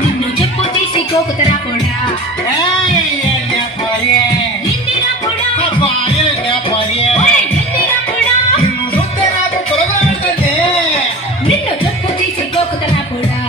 నిన్ను చెప్పు తీసి కోకుతరా కూడా నిన్ను చెప్పు తీసి కోకుతరా కూడా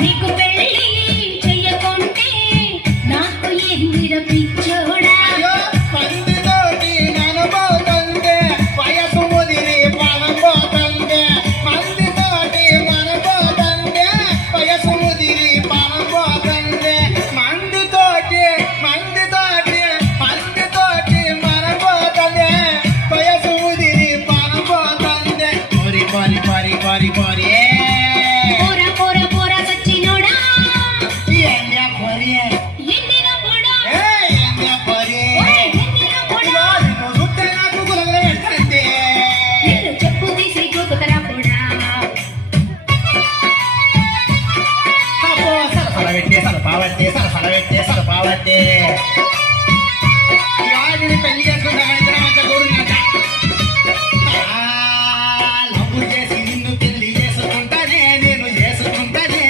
నీకు పెళ్లి చెయ్యకుంటే నాకు ఎందిర పిచ్చోడా మందితోటి మనబోతందే వయసు ముదిరి పనబోతందే మందితోటి మనబోతందే వయసు ముదిరి పనబోతందే మందితోటి మనబోతందే వయసు ముదిరి పనబోతందే కోరి కోరి కోరి కోరి కోరి సరపావట్టే యాడిని పెళ్లి చేసుకుంటామంటే అంత కోరుకుంట లవ్వు చేసి నిన్ను పెళ్లి చేసుకుంటానే నేను చేసుకుంటానే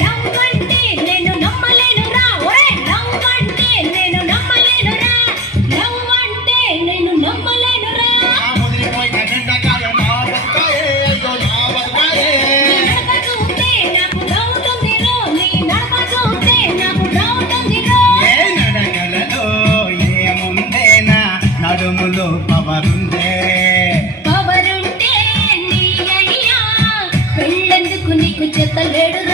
లవ్ అంటే నేను నమ్మలేనురా ఒరే లవ్ అంటే నేను నమ్మలేనురా లవ్ అంటే నేను నమ్మలేనురా ముదిరిపోయిన గంటకాయ నా బతుకాయే అయ్యో నా బతుకాయే నాకు డౌట్ ఉంది రో నీ నడక చూస్తే నాకు డౌట్ ఉంది రో నడుములో పవరుందే నీ అయ్యా పెళ్ళెందుకు నీకు చెప్పలేడురా